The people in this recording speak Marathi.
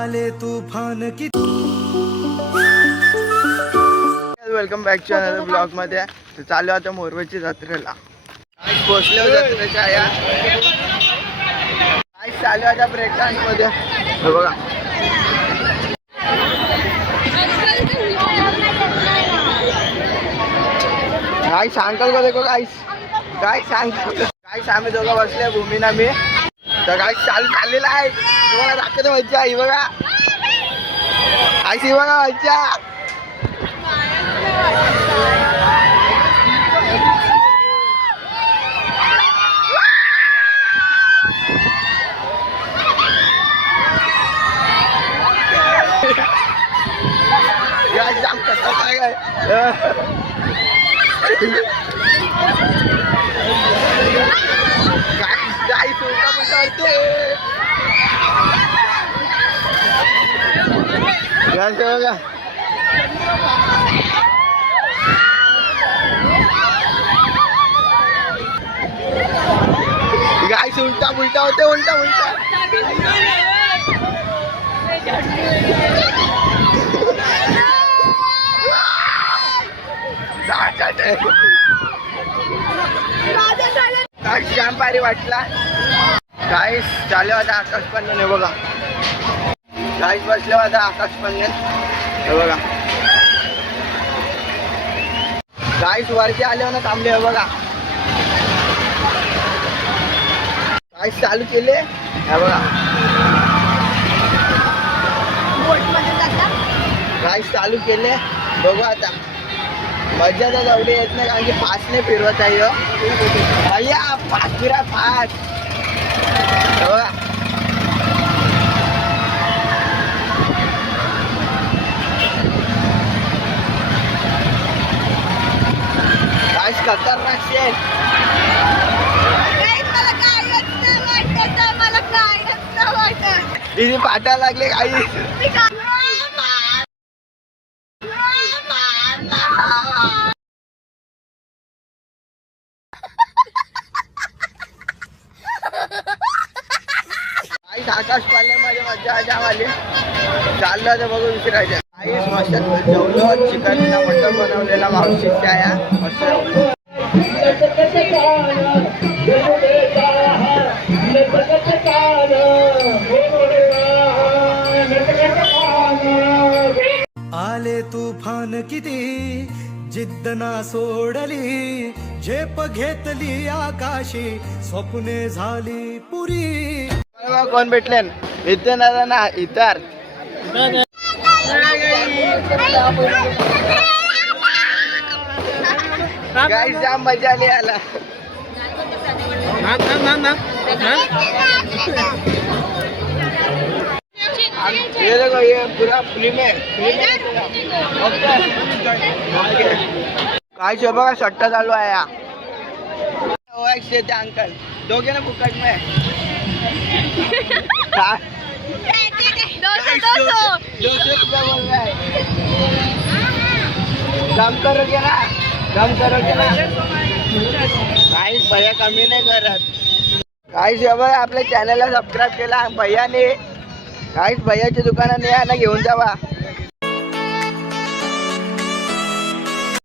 आले तूफान की. Welcome back to another blog मध्ये. तर चालू आता मोरवेची जत्रेला. आज पोहोचले जत्रेच्या या आज चालू आता ब्रेक डान्स मध्ये. हे बघा काय सांगताल का देखो गाईस. काय सांगतो गाईस आम्ही दोघं बसले भूमीना मी. तर गाईस चाललेला आहे. तुम्हाला दाखवतो मज्जा ही बघा. ही बघा मज्जा. जाम खतरनाक आहे. गाई सोडा म्हणते बघा. गाय उलटा उलटा होते. उलटा उलटा जाम भारी वाटला. गाईस चालू होता आकाश पंधन. हे बघा गाईस बसले होता आकाश पंधन. हे बघा गाईस वरती आले ना थांबले. हे बघा गाईस चालू केले. हे बघा गाईस चालू केले. बघू आता मजा तर एवढी येत नाही कारण की फास्ट नाही फिरवत आहे. भैया फास्ट फिरा फास्ट. बघा गाईस खतरनाक शेत. इथे पाटा लागले काही. आकाश पाल्यामध्ये मजा जाम आली. चाललं तर बघू विसरायचं. आई मस्त जेवलो. चिकन मटन बनवलेला मावशीच्या या मस्त. आले तूफान किती जिद्द ना सोडली. झेप घेतली आकाशी स्वप्ने झाली पुरी. कोण भेटले इथे ना इतर गाईस जाम मजा आली. आला ये देखो ये पूरा फिल्म है. काय बघा सट्टा चालू आहे. देते अंकल दोघे ना फुकट में. 200 रुपया बोल रहा है. कम करोगे ना. कम करोगे ना. काहीच भैया कमी नाही करत. काहीच बघा आपल्या चॅनलला सबस्क्राईब केला भैयाने. काहीच भैयाच्या दुकानाने या ना घेऊन जावा.